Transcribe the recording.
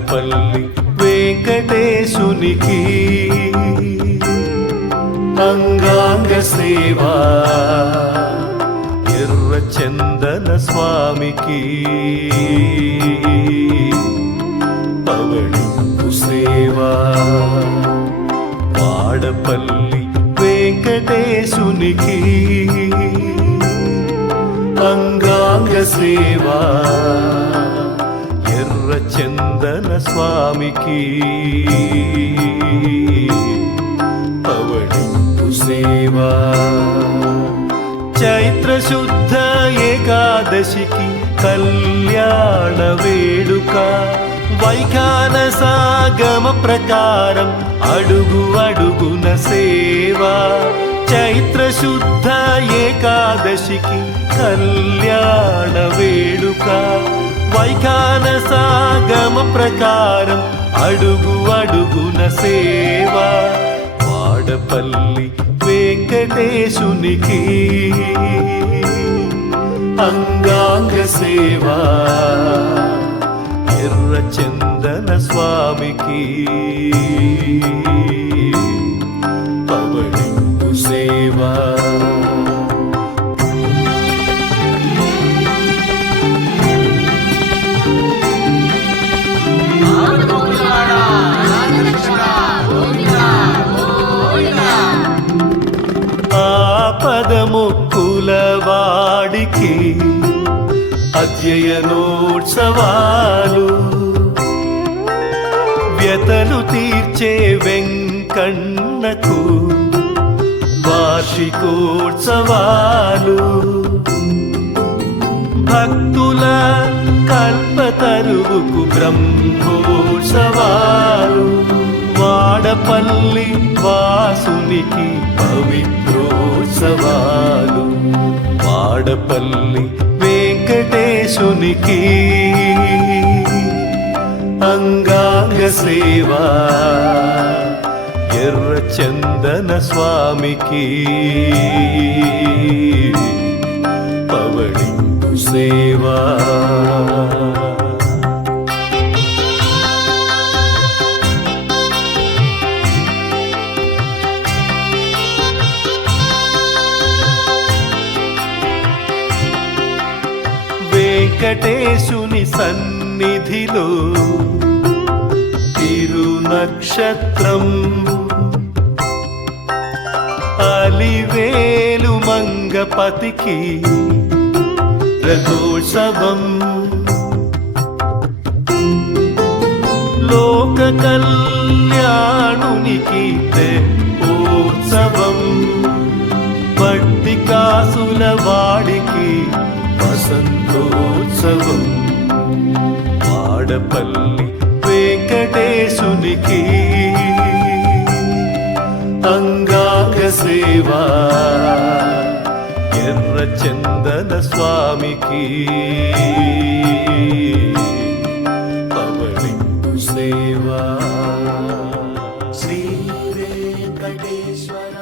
వాడపల్లి వెంకటేశునికి అంగాంగ సేవా ఎర్ర చందన స్వామికి పవళింపు సేవా వాడపల్లి వెంకటేశునికి అంగాంగ సేవా ఎర్ర చందన స్వామికి పవళింపు సేవా చైత్ర శుద్ధ ఏకాదశికి కళ్యాణ వేడుక వైఖానసాగమ ప్రకారం అడుగు అడుగున సేవా చైత్ర శుద్ధ ఏకాదశికి కళ్యాణ వేడుక వైఖానసాగమ ప్రకారం అడుగు అడుగున సేవా వాడపల్లి వెంకటేశునికి అంగాంగ సేవా ఎర్ర చందన స్వామికి పవళింపు సేవా ఆపదముక్కుల వాడికి అధ్యయనోత్సవాలు వ్యతలు తీర్చే వెంకన్నకు వార్షికోత్సవాలు భక్తుల కల్పతరువుకు బ్రహ్మోత్సవాలు వాడపల్లి వాసునికి పవిత్రోత్సవాలు వాడపల్లి వెంకటేశునికి అంగాంగ సేవా ఎర్ర చందన స్వామికి పవళింపు సేవా వెంకటేశుని సన్నిధిలో తిరునక్షత్రం అలివేలు మంగపతికి రథోత్సవం లోక కళ్యాణునికి తెప్పోత్సవం వడ్డి కాసుల వాడికి వసంతోత్సవం వాడపల్లి వెంకటేశునికి అంగాంగ సేవా ఎర్ర చందన స్వామికి పవళింపు సేవా శ్రీ వెంకటేశ్వర